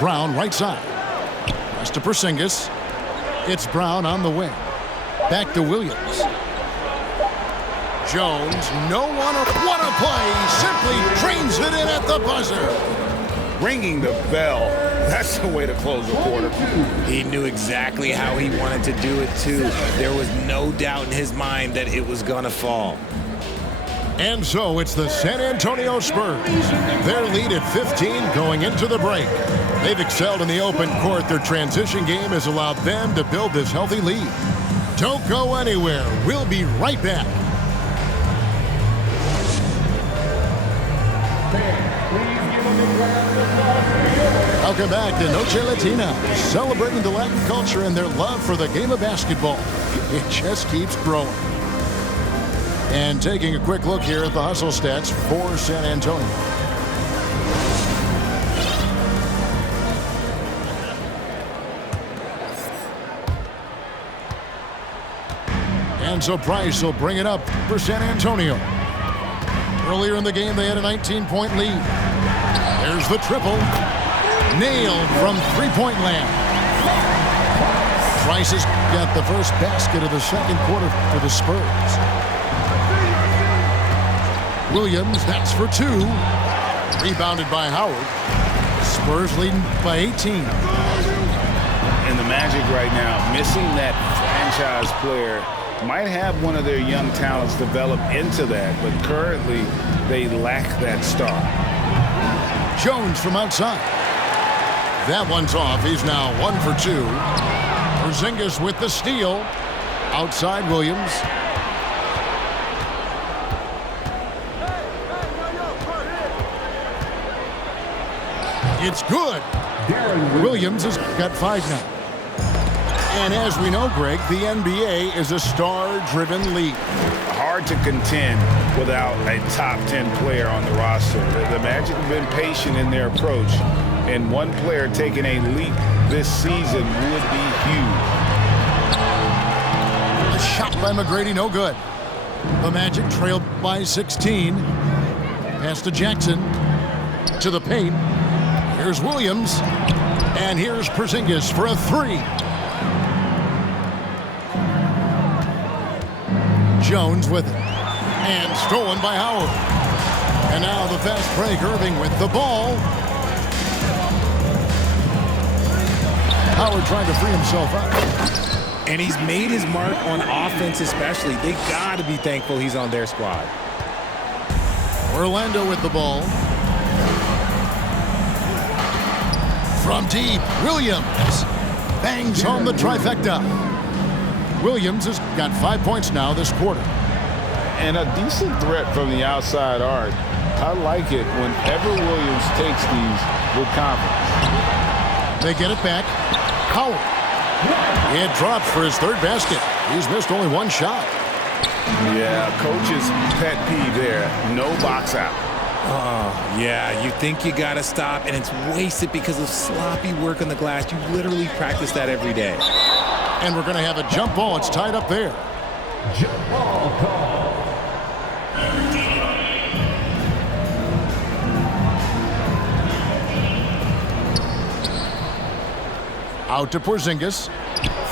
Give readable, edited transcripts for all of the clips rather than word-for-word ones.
Brown right side. Pass to Porzingis. It's Brown on the wing. Back to Williams. Jones, no one. What a play! Simply trains it in at the buzzer. Ringing the bell. That's the way to close a quarter. He knew exactly how he wanted to do it, too. There was no doubt in his mind that it was going to fall. And so it's the San Antonio Spurs. Their lead at 15 going into the break. They've excelled in the open court. Their transition game has allowed them to build this healthy lead. Don't go anywhere. We'll be right back. Welcome back to Noche Latina, celebrating the Latin culture and their love for the game of basketball. It just keeps growing. And taking a quick look here at the hustle stats for San Antonio. And so Price will bring it up for San Antonio. Earlier in the game, they had a 19-point lead. There's the triple. Nailed from three-point land. Price has got the first basket of the second quarter for the Spurs. Williams, that's for two. Rebounded by Howard. Spurs leading by 18. And the Magic right now, missing that franchise player, might have one of their young talents develop into that, but currently they lack that star. Jones from outside. That one's off. He's now 1 for 2. Porzingis with the steal. Outside Williams. It's good. Williams has got 5 now. And as we know, Greg, the NBA is a star-driven league. Hard to contend without a top 10 player on the roster. The Magic have been patient in their approach, and one player taking a leap this season would be huge. A shot by McGrady, no good. The Magic trailed by 16. Pass to Jackson. To the paint. Here's Williams. And here's Porzingis for a three. Jones with it. And stolen by Howard. And now the fast break. Irving with the ball. Howard trying to free himself up. And he's made his mark on offense especially. They got to be thankful he's on their squad. Orlando with the ball. From deep, Williams bangs home the trifecta. Williams has got 5 points now this quarter. And a decent threat from the outside arc. I like it whenever Williams takes these with confidence. They get it back. Howard. It drops for his third basket. He's missed only one shot. Yeah, coach's pet peeve there. No box out. Oh, yeah, you think you got to stop, and it's wasted because of sloppy work on the glass. You literally practice that every day. And we're going to have a jump ball. It's tied up there. Jump ball call. Out to Porzingis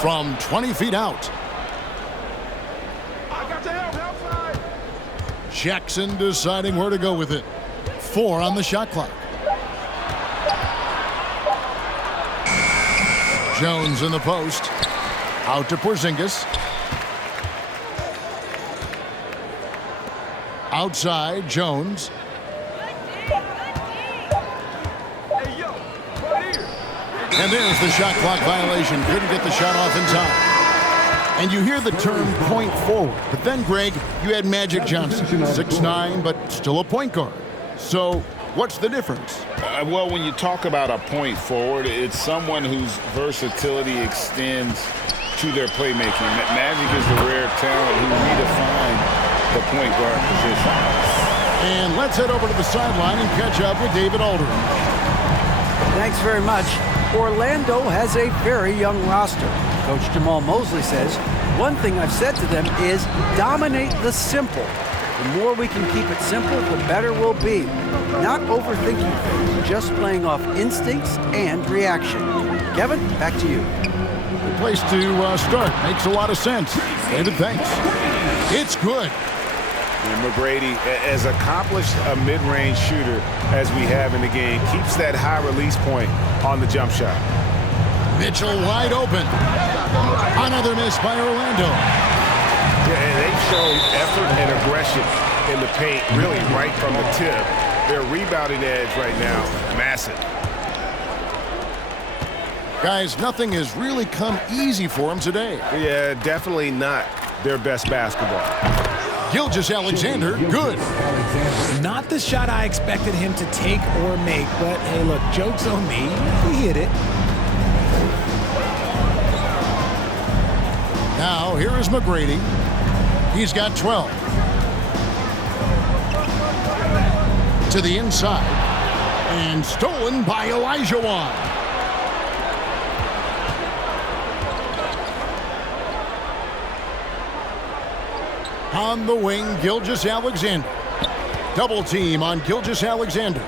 from 20 feet out. I got to help outside. Jackson deciding where to go with it. 4 on the shot clock. Jones in the post. Out to Porzingis. Outside, Jones. And there's the shot clock violation. Couldn't get the shot off in time. And you hear the term point forward. But then, Greg, you had Magic Johnson, 6'9", but still a point guard. So what's the difference? Well, when you talk about a point forward, it's someone whose versatility extends to their playmaking. Magic is the rare talent who redefined the point guard position. And let's head over to the sideline and catch up with David Aldridge. Thanks very much. Orlando has a very young roster. Coach Jamal Mosley says, one thing I've said to them is dominate the simple. The more we can keep it simple, the better we'll be. Not overthinking things, just playing off instincts and reaction. Kevin, back to you. The place to start. Makes a lot of sense. David, thanks. It's good. And McGrady, as accomplished a mid-range shooter as we have in the game, keeps that high release point on the jump shot. Mitchell wide open. Another miss by Orlando. Yeah, and they've shown effort and aggression in the paint, really right from the tip. Their rebounding edge right now, massive. Guys, nothing has really come easy for them today. Yeah, definitely not their best basketball. Gilgeous-Alexander, good. Not the shot I expected him to take or make, but hey, look, joke's on me. He hit it. Now, here is McGrady. He's got 12. To the inside. And stolen by Olajuwon. On the wing, Gilgeous-Alexander. Double team on Gilgeous-Alexander.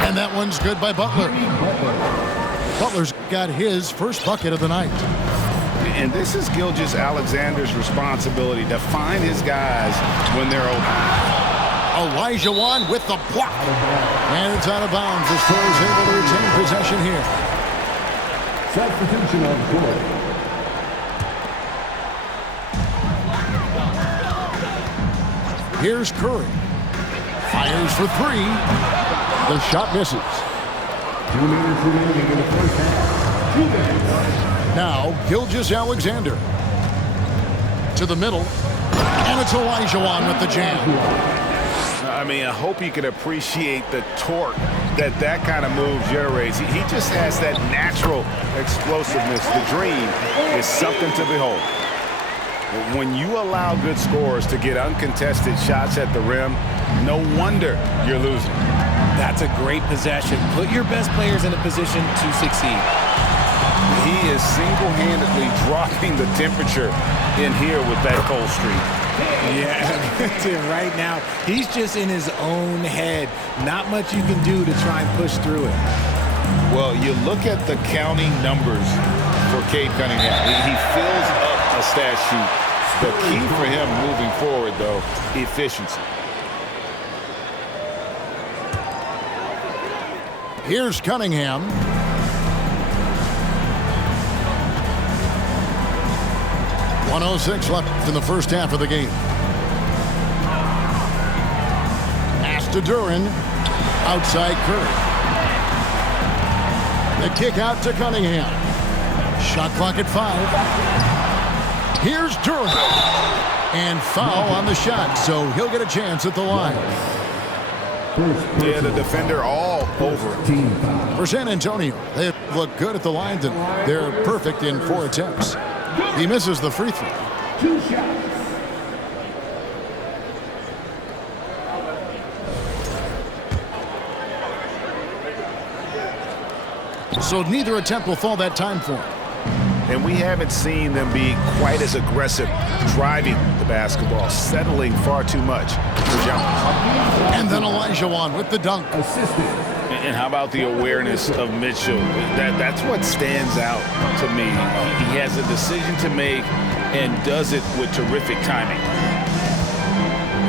And that one's good by Butler. Butler's got his first bucket of the night. And this is Gilgeous-Alexander's responsibility to find his guys when they're open. Olajuwon with the block. And it's out of bounds. The Spurs able to retain possession here. Substitution on the court. Here's Curry. Fires for three. The shot misses. 2 minutes remaining in the first half. 2 minutes. Now, Gilgeous-Alexander. To the middle. And it's Olajuwon with the jam. I mean, I hope you can appreciate the torque that kind of move generates. He just has that natural explosiveness. The dream is something to behold. When you allow good scorers to get uncontested shots at the rim, no wonder you're losing. That's a great possession. Put your best players in a position to succeed. He is single-handedly dropping the temperature in here with that cold streak. Yeah, that's it right now. He's just in his own head. Not much you can do to try and push through it. Well, you look at the counting numbers for Cade Cunningham. He fills up a stat sheet. The key for him moving forward, though, efficiency. Here's Cunningham. .106 left in the first half of the game. Pass to Duren. Outside Curry. The kick out to Cunningham. Shot clock at 5. Here's Duren. And foul on the shot, so he'll get a chance at the line. Yeah, the defender all over it. For San Antonio, they look good at the line, and they're perfect in 4 attempts. He misses the free throw. 2 shots. So neither attempt will fall that time for him. And we haven't seen them be quite as aggressive driving the basketball, settling far too much for jumpers. And then Olajuwon with the dunk. Assisted. And how about the awareness of Mitchell? That's what stands out to me. He has a decision to make and does it with terrific timing.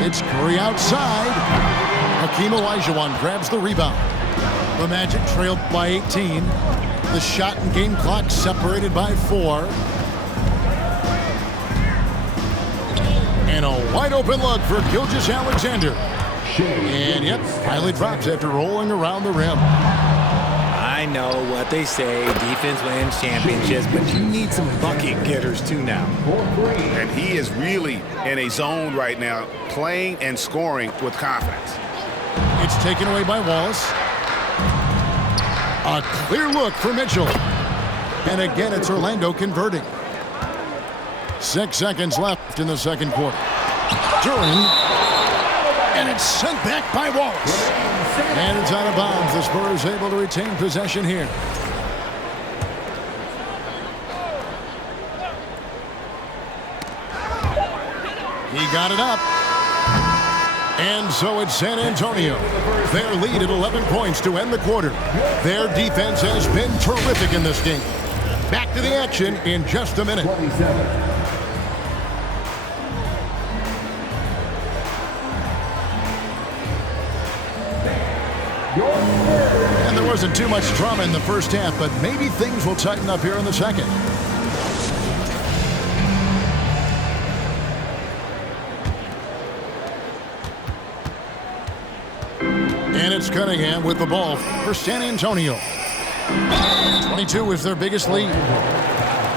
It's Curry outside. Hakeem Olajuwon grabs the rebound. The Magic trailed by 18. The shot and game clock separated by 4. And a wide open look for Gilgeous-Alexander. And yep, finally drops after rolling around the rim. I know what they say, defense wins championships, but you need some bucket getters too now. And he is really in a zone right now, playing and scoring with confidence. It's taken away by Wallace. A clear look for Mitchell. And again, it's Orlando converting. 6 seconds left in the second quarter. Duren. And it's sent back by Wallace. And it's out of bounds. The Spurs able to retain possession here. He got it up. And so it's San Antonio. Their lead at 11 points to end the quarter. Their defense has been terrific in this game. Back to the action in just a minute. 27. And there wasn't too much drama in the first half, but maybe things will tighten up here in the second. And it's Cunningham with the ball for San Antonio. 22 is their biggest lead.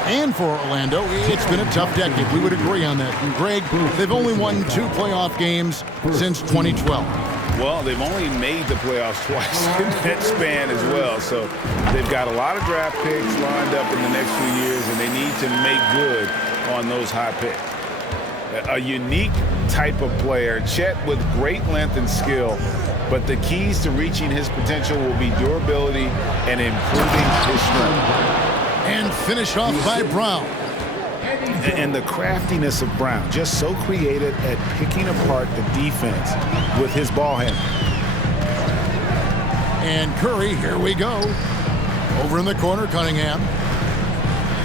And for Orlando, it's been a tough decade. We would agree on that. And Greg, they've only won 2 playoff games since 2012. Well, they've only made the playoffs twice in that span as well. So they've got a lot of draft picks lined up in the next few years, and they need to make good on those high picks. A unique type of player, Chet with great length and skill, but the keys to reaching his potential will be durability and improving his strength. And finished off by Brown. And the craftiness of Brown, just so creative at picking apart the defense with his ball handling. And Curry, here we go. Over in the corner, Cunningham.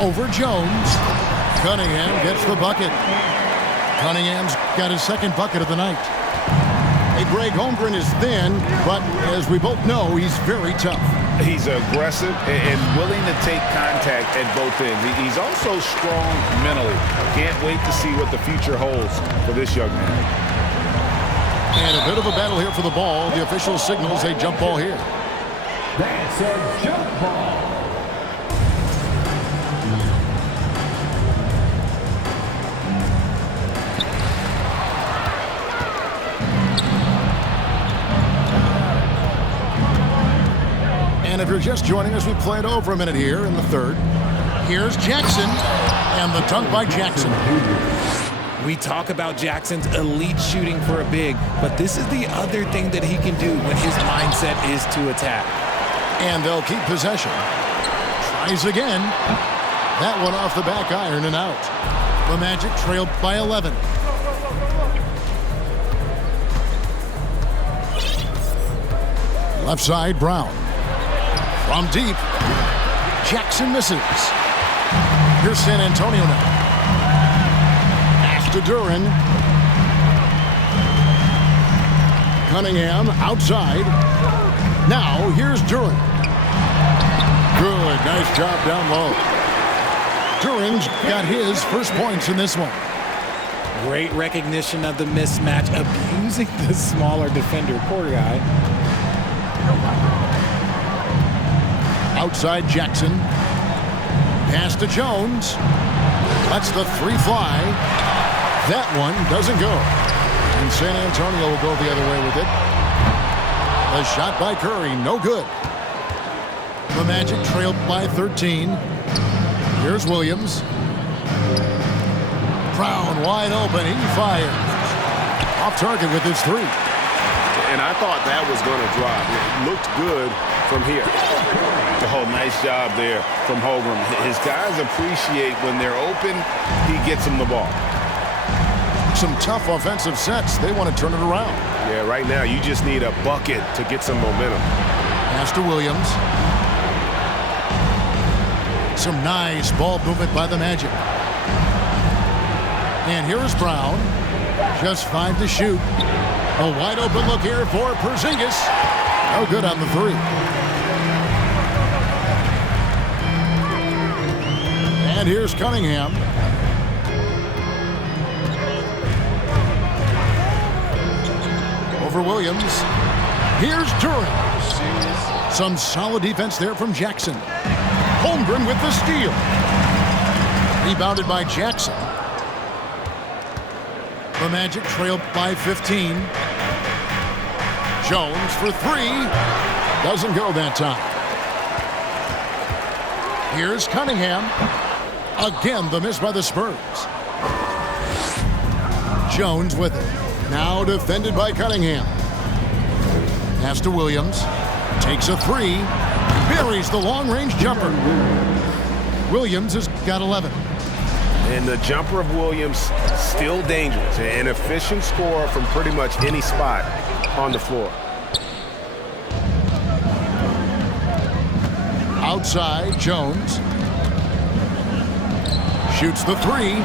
Over Jones. Cunningham gets the bucket. Cunningham's got his second bucket of the night. Hey, Greg, Holmgren is thin, but as we both know, he's very tough. He's aggressive and willing to take contact at both ends. He's also strong mentally. Can't wait to see what the future holds for this young man. And a bit of a battle here for the ball. The official signals a jump ball here. That's a jump ball. And if you're just joining us, we played over a minute here in the third. Here's Jackson, and the dunk by Jackson. We talk about Jackson's elite shooting for a big, but this is the other thing that he can do when his mindset is to attack. And they'll keep possession. Tries again. That one off the back iron and out. The Magic trailed by 11. Left side, Brown. From deep, Jackson misses. Here's San Antonio now. Pass to Duren. Cunningham outside. Now here's Duren. Good, nice job down low. Duren's got his first points in this one. Great recognition of the mismatch, abusing the smaller defender. Poor guy. Outside Jackson. Pass to Jones. Lets the three fly. That one doesn't go. And San Antonio will go the other way with it. The shot by Curry, no good. The Magic trailed by 13. Here's Williams. Brown wide open, he fires. Off target with his three. And I thought that was going to drop. It looked good from here. Oh, nice job there from Holmgren. His guys appreciate when they're open, he gets them the ball. Some tough offensive sets. They want to turn it around. Yeah, right now you just need a bucket to get some momentum. Pass to Williams. Some nice ball movement by the Magic. And here is Brown. Just 5 to shoot. A wide open look here for Porzingis. No good on the three. And here's Cunningham. Over Williams. Here's Duren. Some solid defense there from Jackson. Holmgren with the steal. Rebounded by Jackson. The Magic trailed by 15. Jones for three. Doesn't go that time. Here's Cunningham. Again, the miss by the Spurs. Jones with it. Now defended by Cunningham. Pass to Williams. Takes a three. Buries the long-range jumper. Williams has got 11. And the jumper of Williams still dangerous. An efficient score from pretty much any spot on the floor. Outside, Jones. Shoots the three.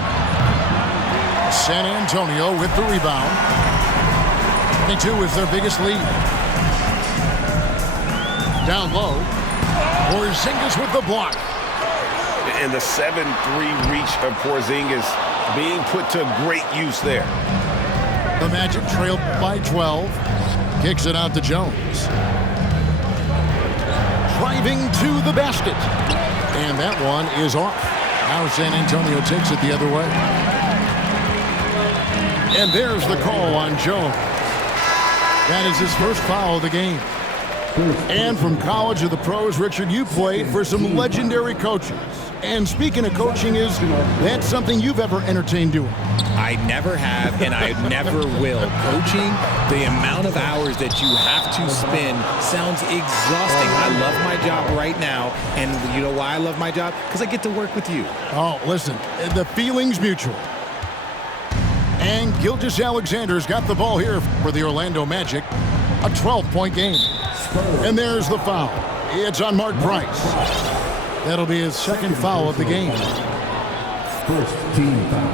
San Antonio with the rebound. 22 is their biggest lead. Down low. Porzingis with the block. And the 7-3 reach of Porzingis being put to great use there. The Magic trailed by 12. Kicks it out to Jones. Driving to the basket. And that one is off. Now San Antonio takes it the other way. And there's the call on Jones. That is his first foul of the game. And from college to the pros, Richard, you played for some legendary coaches. And speaking of coaching, is that something you've ever entertained doing? I never have, and I never will. Coaching, the amount of hours that you have to spend sounds exhausting. I love my job right now, and you know why I love my job? Because I get to work with you. Oh, listen, the feeling's mutual. And Gilgeous-Alexander's got the ball here for the Orlando Magic. A 12-point game. And there's the foul. It's on Mark Price. That'll be his second foul of the game. First team foul.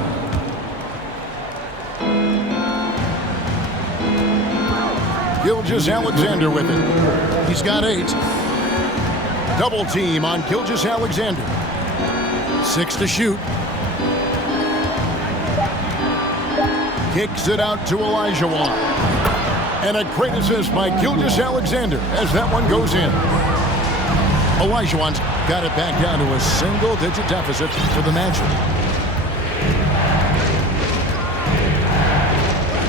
Gilgeous-Alexander with it. He's got 8. Double team on Gilgeous-Alexander. 6 to shoot. Kicks it out to Olajuwon. And a great assist by Gilgeous-Alexander as that one goes in. Olajuwon's got it back down to a single-digit deficit for the Magic.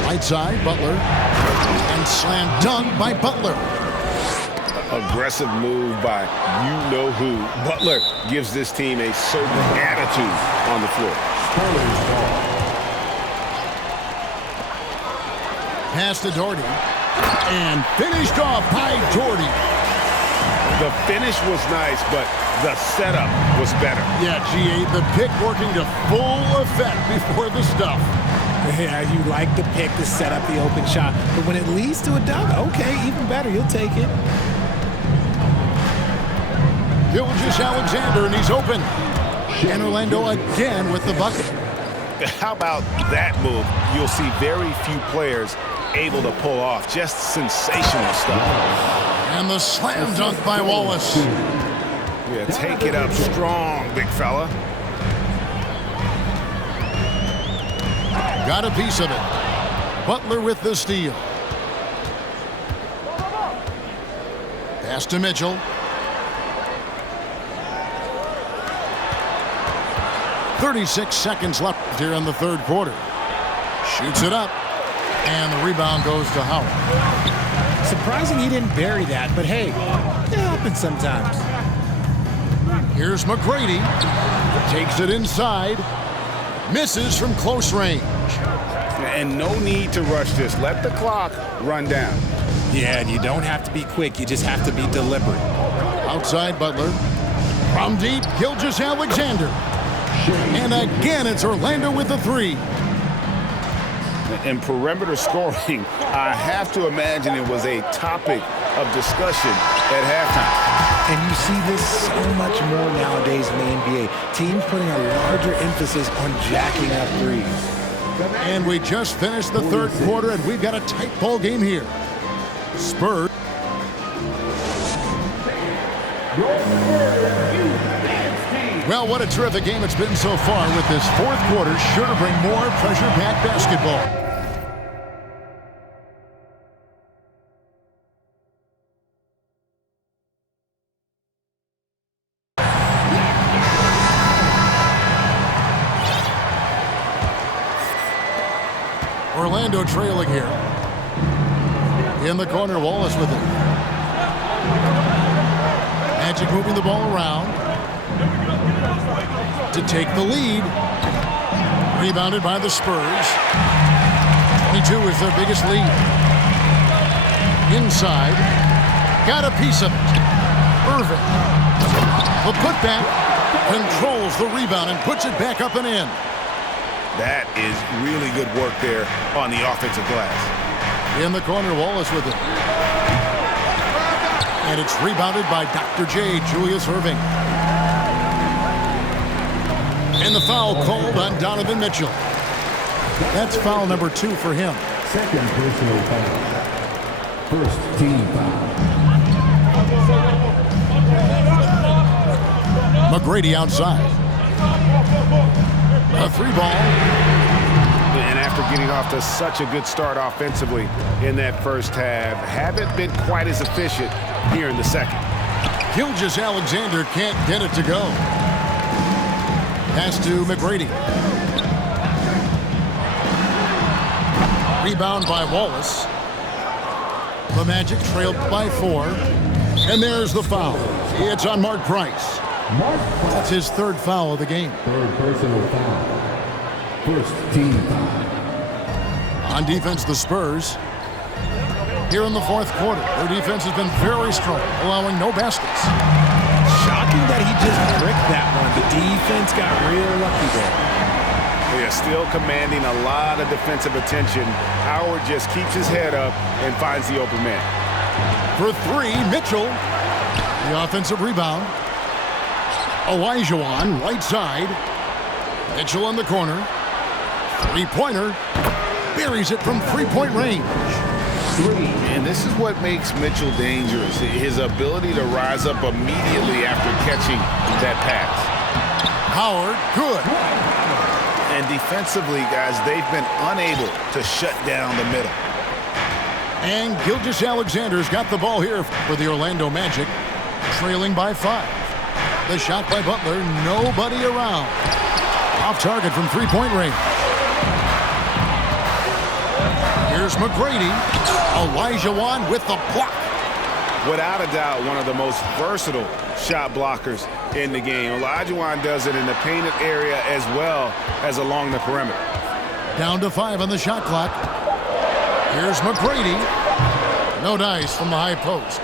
Right side, Butler. And slam dunk by Butler. Aggressive move by you-know-who. Butler gives this team a certain attitude on the floor. Pass to Doherty. And finished off by Doherty. The finish was nice, but the setup was better. Yeah, G.A., the pick working to full effect before the stuff. Yeah, you like the pick to set up the open shot, but when it leads to a dunk, okay, even better, you'll take it. Gilgeous-Alexander, and he's open. And Orlando again with the bucket. How about that move? You'll see very few players able to pull off. Just sensational stuff. And the slam dunk by Wallace. Yeah, take it up strong, big fella. Got a piece of it. Butler with the steal. Pass to Mitchell. .36 seconds left here in the third quarter. Shoots it up. And the rebound goes to Howard. Surprising he didn't bury that, but hey, it happens sometimes. Here's McGrady. Takes it inside. Misses from close range. And no need to rush this. Let the clock run down. Yeah, and you don't have to be quick. You just have to be deliberate. Outside Butler. From deep, Gilgeous-Alexander. And again, it's Orlando with the three. In perimeter scoring, I have to imagine it was a topic of discussion at halftime. And you see this so much more nowadays in the NBA. Teams putting a larger emphasis on jacking up threes. And we just finished the third quarter, and we've got a tight ball game here. Spurs. Well, what a terrific game it's been so far, with this fourth quarter sure to bring more pressure-packed basketball. Orlando trailing here. In the corner, Wallace with it. Magic moving the ball around to take the lead. Rebounded by the Spurs. 22 is their biggest lead. Inside. Got a piece of it. Irving. The putback controls the rebound and puts it back up and in. That is really good work there on the offensive glass. In the corner, Wallace with it. And it's rebounded by Dr. J, Julius Erving. And the foul called on Donovan Mitchell. That's foul number 2 for him. Second personal foul. First team foul. McGrady outside. A 3-ball. And after getting off to such a good start offensively in that first half, haven't been quite as efficient here in the second. Gilgeous-Alexander can't get it to go. Pass to McGrady. Rebound by Wallace. The Magic trailed by 4. And there's the foul. It's on Mark Price. That's his 3rd foul of the game. Third personal foul. First team foul. On defense, the Spurs. Here in the 4th quarter, their defense has been very strong, allowing no baskets. Shocking that he just tricked that one. The defense got real lucky there. They are still commanding a lot of defensive attention. Howard just keeps his head up and finds the open man. For 3, Mitchell. The offensive rebound. Olajuwon, right side. Mitchell in the corner. 3-pointer. Buries it from 3-point range. And this is what makes Mitchell dangerous, his ability to rise up immediately after catching that pass. Howard, good. And defensively, guys, they've been unable to shut down the middle. And Gilgeous-Alexander's got the ball here for the Orlando Magic, trailing by 5. The shot by Butler, nobody around. Off target from 3-point range. Here's McGrady. Olajuwon with the block. Without a doubt, one of the most versatile shot blockers in the game. Olajuwon does it in the painted area as well as along the perimeter. Down to 5 on the shot clock. Here's McGrady. No dice from the high post.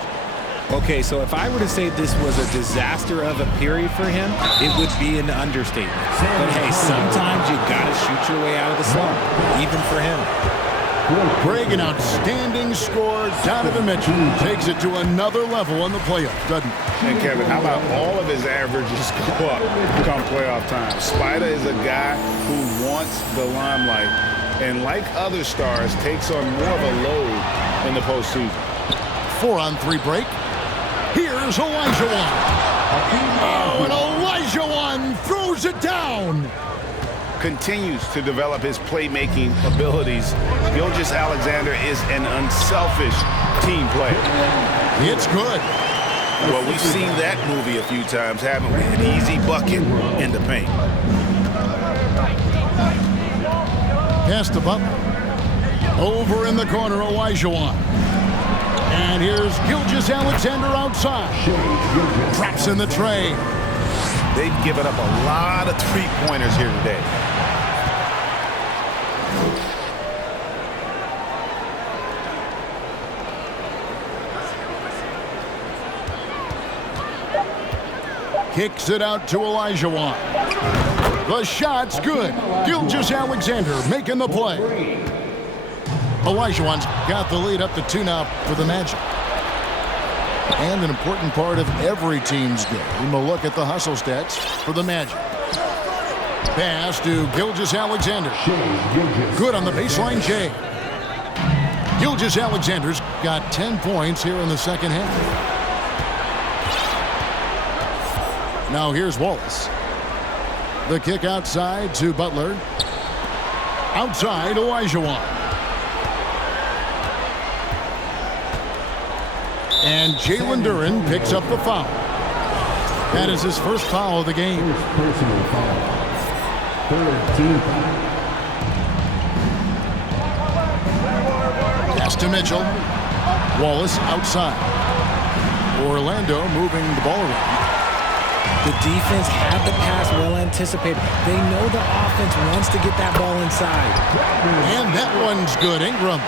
Okay, so if I were to say this was a disaster of a period for him, it would be an understatement. But hey, sometimes you gotta shoot your way out of the slump, even for him. Greg, an outstanding score. Donovan Mitchell takes it to another level in the playoffs, doesn't he? And Kevin, how about all of his averages go up come playoff time? Spider is a guy who wants the limelight, and like other stars, takes on more of a load in the postseason. 4-on-3 break. Here's Olajuwon. Oh, and Olajuwon throws it down. Continues to develop his playmaking abilities. Gilgeous-Alexander is an unselfish team player. It's good. Well, we've seen that movie a few times, haven't we? An easy bucket in the paint. Pass to Butler. Over in the corner, Olajuwon. And here's Gilgeous-Alexander outside. Drops in the tray. They've given up a lot of three-pointers here today. Kicks it out to Olajuwon. The shot's good. Gilgeous-Alexander making the play. Olajuwon's got the lead up to 2 now for the Magic. And an important part of every team's game, a look at the hustle stats for the Magic. Pass to Gilgeous-Alexander. Good on the baseline, Jay. Gilgeous-Alexander's got 10 points here in the second half. Now here's Wallace. The kick outside to Butler. Outside, Olajuwon. And Jalen Duren picks up the foul. That is his first foul of the game. First personal foul. Third team foul. Pass to Mitchell. Wallace outside. Orlando moving the ball around. The defense had the pass well anticipated. They know the offense wants to get that ball inside. And that one's good. Ingram.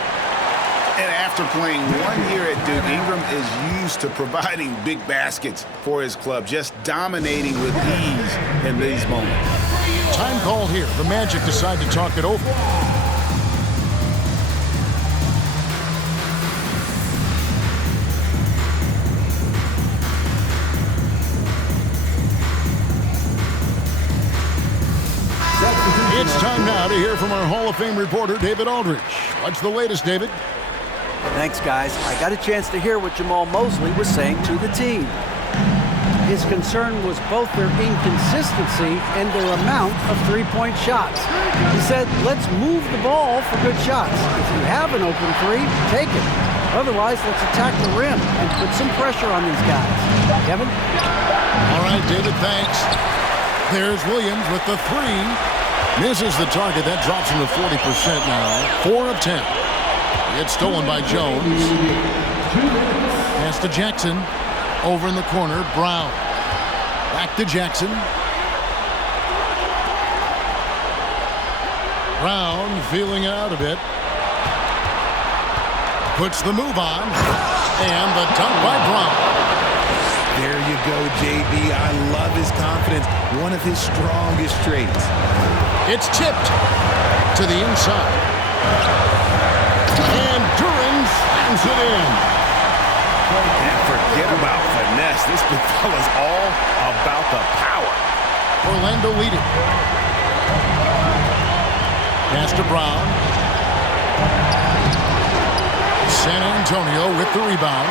And after playing 1 year at Duke, Ingram is used to providing big baskets for his club, just dominating with ease in these moments. Time called here. The Magic decide to talk it over. It's time now to hear from our Hall of Fame reporter, David Aldridge. What's the latest, David? Thanks, guys. I got a chance to hear what Jamal Mosley was saying to the team. His concern was both their inconsistency and their amount of three-point shots. He said, let's move the ball for good shots. If you have an open three, take it. Otherwise, let's attack the rim and put some pressure on these guys. Kevin? All right, David, thanks. There's Williams with the three. Misses the target. That drops him to 40% now. 4 of 10. It's stolen by Jones. Pass to Jackson. Over in the corner, Brown. Back to Jackson. Brown feeling it out a bit. Puts the move on. And the dunk by Brown. There you go, JB. I love his confidence. One of his strongest traits. It's tipped to the inside. And Duran slams it in. And forget about finesse. This big fella's all about the power. Orlando leading. Pass to Brown. San Antonio with the rebound.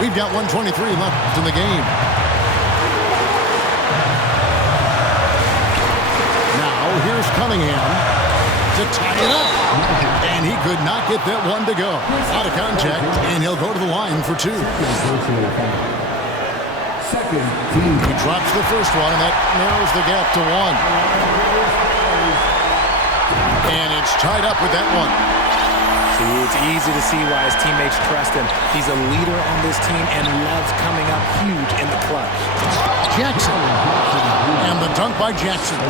We've got 1:23 left in the game. Now here's Cunningham to tie it up. And he could not get that one to go. Out of contact, and he'll go to the line for 2. He drops the first one, and that narrows the gap to 1. And it's tied up with that one. It's easy to see why his teammates trust him. He's a leader on this team and loves coming up huge in the clutch. Jackson. And the dunk by Jackson.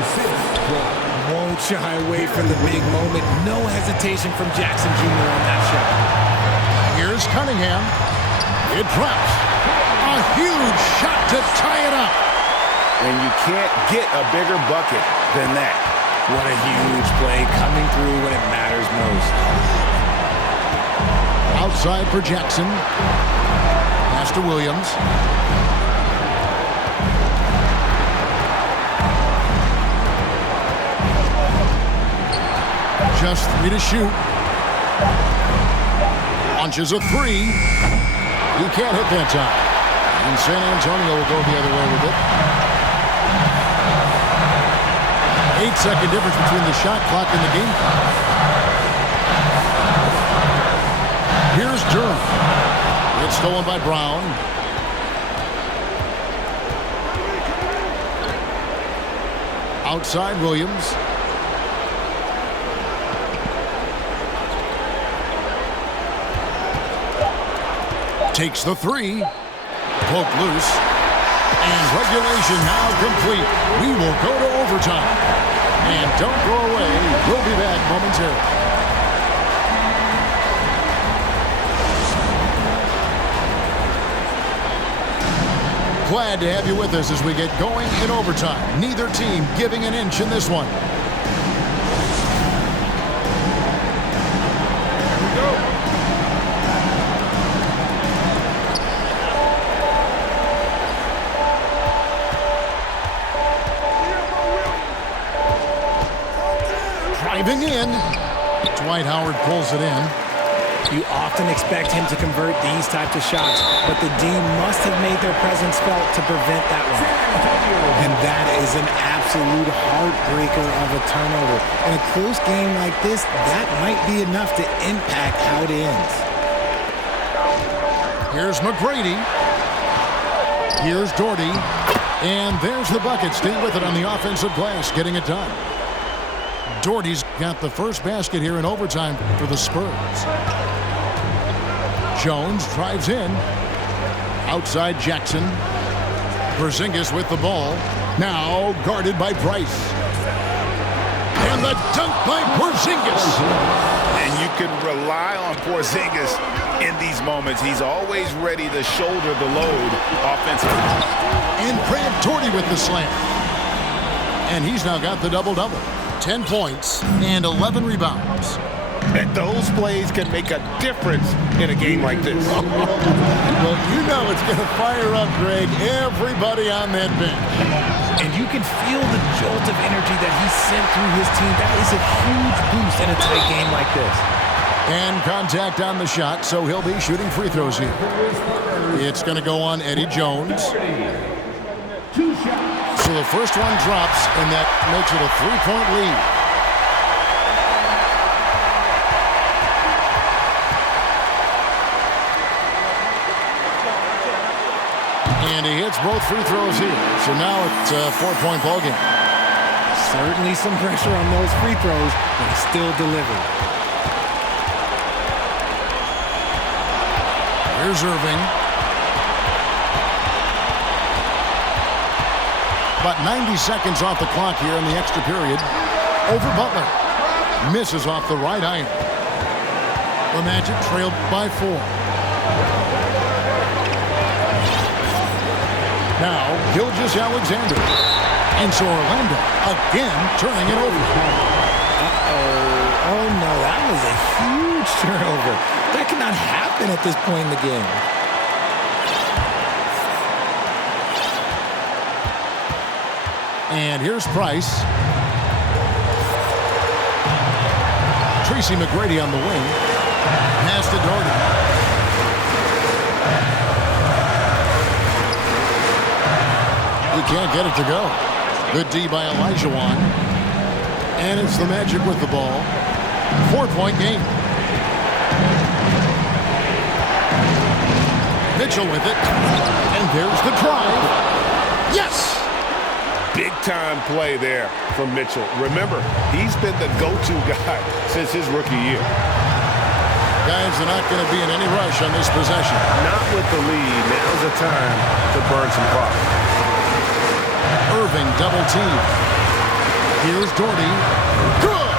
Won't shy away from the big moment. No hesitation from Jackson Jr. on that shot. Here's Cunningham. It drops. A huge shot to tie it up. And you can't get a bigger bucket than that. What a huge play coming through when it matters most. Outside for Jackson. Pass to Williams. Just 3 to shoot. Launches a 3. He can't hit that time. And San Antonio will go the other way with it. 8-second difference between the shot clock and the game clock. Here's Durham. It's stolen by Brown. Outside Williams. Takes the 3. Poked loose. And regulation now complete. We will go to overtime. And don't go away. We'll be back momentarily. Glad to have you with us as we get going in overtime. Neither team giving an inch in this one. Driving in. Dwight Howard pulls it in. You often expect him to convert these types of shots, but the D must have made their presence felt to prevent that one. And that is an absolute heartbreaker of a turnover. In a close game like this, that might be enough to impact how it ends. Here's McGrady. Here's Doherty. And there's the bucket. Stay with it on the offensive glass, getting it done. Doherty's got the first basket here in overtime for the Spurs. Jones drives in. Outside Jackson. Porzingis with the ball. Now guarded by Price. And the dunk by Porzingis. And you can rely on Porzingis in these moments. He's always ready to shoulder the load offensively. And Grant Doherty with the slam. And he's now got the double-double. 10 points and 11 rebounds. And those plays can make a difference in a game like this. Well, you know it's going to fire up, Greg, everybody on that bench. And you can feel the jolt of energy that he sent through his team. That is a huge boost in a tight game like this. And contact on the shot, so he'll be shooting free throws here. It's going to go on Eddie Jones. So the first one drops, and that makes it a 3-point lead. And he hits both free throws here. So now it's a 4-point ball game. Certainly some pressure on those free throws, but he still delivered. Here's Irving. About 90 seconds off the clock here in the extra period. Over Butler. Misses off the right iron. The Magic trailed by 4. Now, Gilgeous-Alexander. And so Orlando again turning it over. Oh no, that was a huge turnover. That cannot happen at this point in the game. And here's Price. Tracy McGrady on the wing. Pass to Doherty. He can't get it to go. Good D by Olajuwon. And it's the Magic with the ball. 4-point game. Mitchell with it. And there's the drive. Yes! Big-time play there from Mitchell. Remember, he's been the go-to guy since his rookie year. Guys are not going to be in any rush on this possession. Not with the lead. Now's the time to burn some clock. Irving double team. Here's Doherty. Good!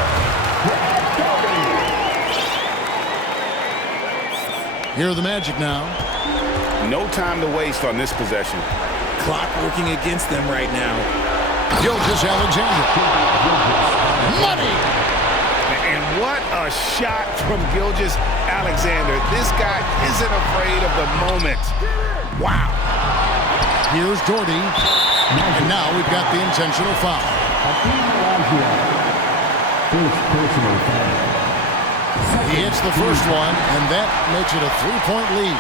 Here are the Magic now. No time to waste on this possession. Clock working against them right now. Gilgeous-Alexander. Money! And what a shot from Gilgeous-Alexander. This guy isn't afraid of the moment. Wow. Here's Doherty. And now we've got the intentional foul. He hits the first one, and that makes it a 3-point lead.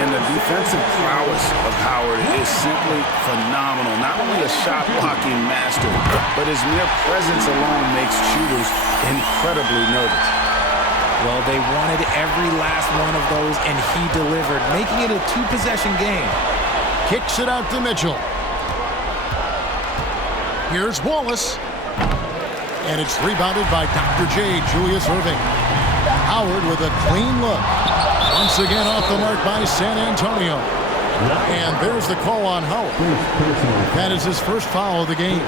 And the defensive prowess of Howard is simply phenomenal. Not only a shot-blocking master, but his mere presence alone makes shooters incredibly nervous. Well, they wanted every last one of those, and he delivered, making it a 2-possession game. Kicks it out to Mitchell. Here's Wallace. And it's rebounded by Dr. J, Julius Irving. Howard with a clean look. Once again off the mark by San Antonio. And there's the call on Howard. That is his first foul of the game.